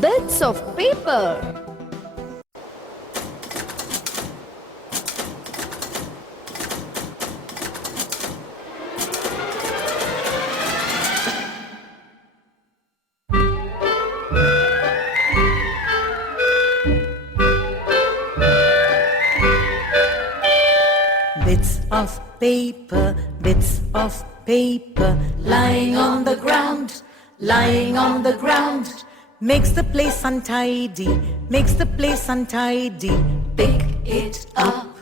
bits of paper. Bits of paper, lying on the ground, lying on the ground, makes the place untidy, makes the place untidy. Pick it up,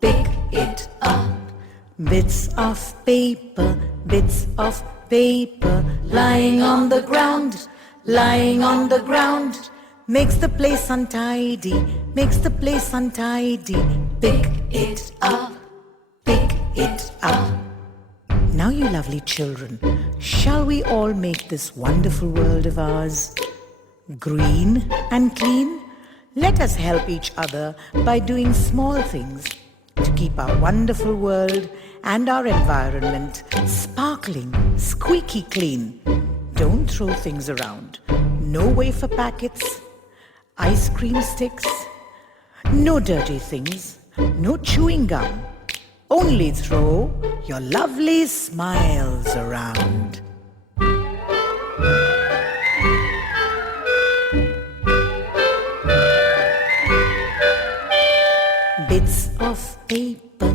pick it up. Bits of paper, lying on the ground, lying on the ground, makes the place untidy, makes the place untidy. Pick it up, pick it up. Now you lovely children, shall we all make this wonderful world of ours green and clean? Let us help each other by doing small things to keep our wonderful world and our environment sparkling, squeaky clean. Don't throw things around. No wafer packets, ice cream sticks, no dirty things, no chewing gum. Only throw your lovely smiles around. Bits of paper,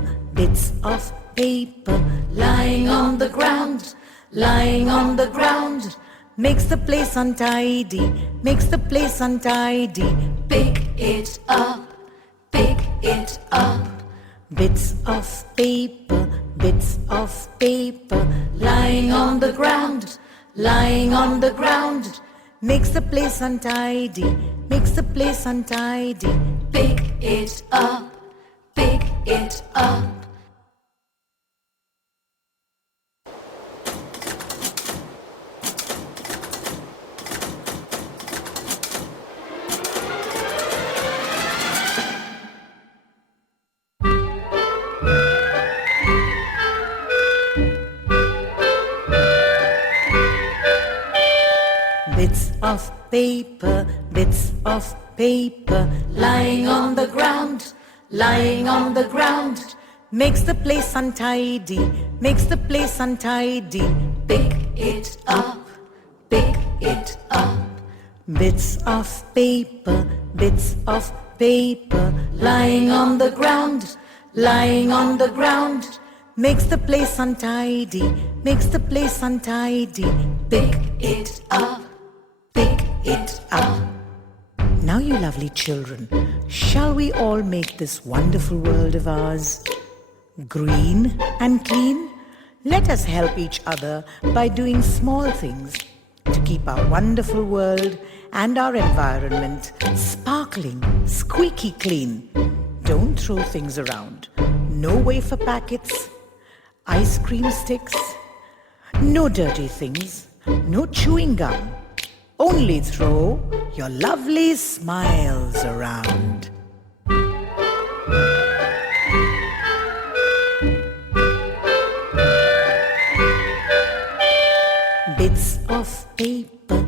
lying on the ground, lying on the ground, makes the place untidy, makes the place untidy. Pick it up, pick it up. Bits of paper, lying on the ground, lying on the ground, makes the place untidy, makes the place untidy. Pick it up, pick it up. Bits of paper, lying on the ground, lying on the ground, makes the place untidy, makes the place untidy. Pick it up, pick it up. Bits of paper, lying on the ground, lying on the ground, makes the place untidy, makes the place untidy. Pick it up, pick it up. Now you lovely children, shall we all make this wonderful world of ours green and clean? Let us help each other by doing small things to keep our wonderful world and our environment sparkling, squeaky clean. Don't throw things around. No wafer packets, ice cream sticks, no dirty things, no chewing gum. Only throw your lovely smiles around. Bits of paper,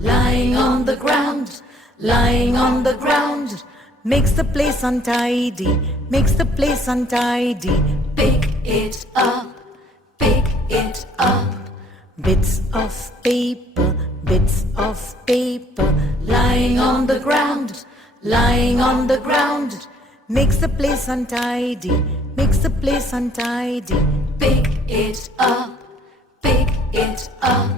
lying on the ground, lying on the ground, makes the place untidy, makes the place untidy. Pick it up, pick it up. Bits of paper, lying on the ground, lying on the ground, makes the place untidy, makes the place untidy. Pick it up, pick it up.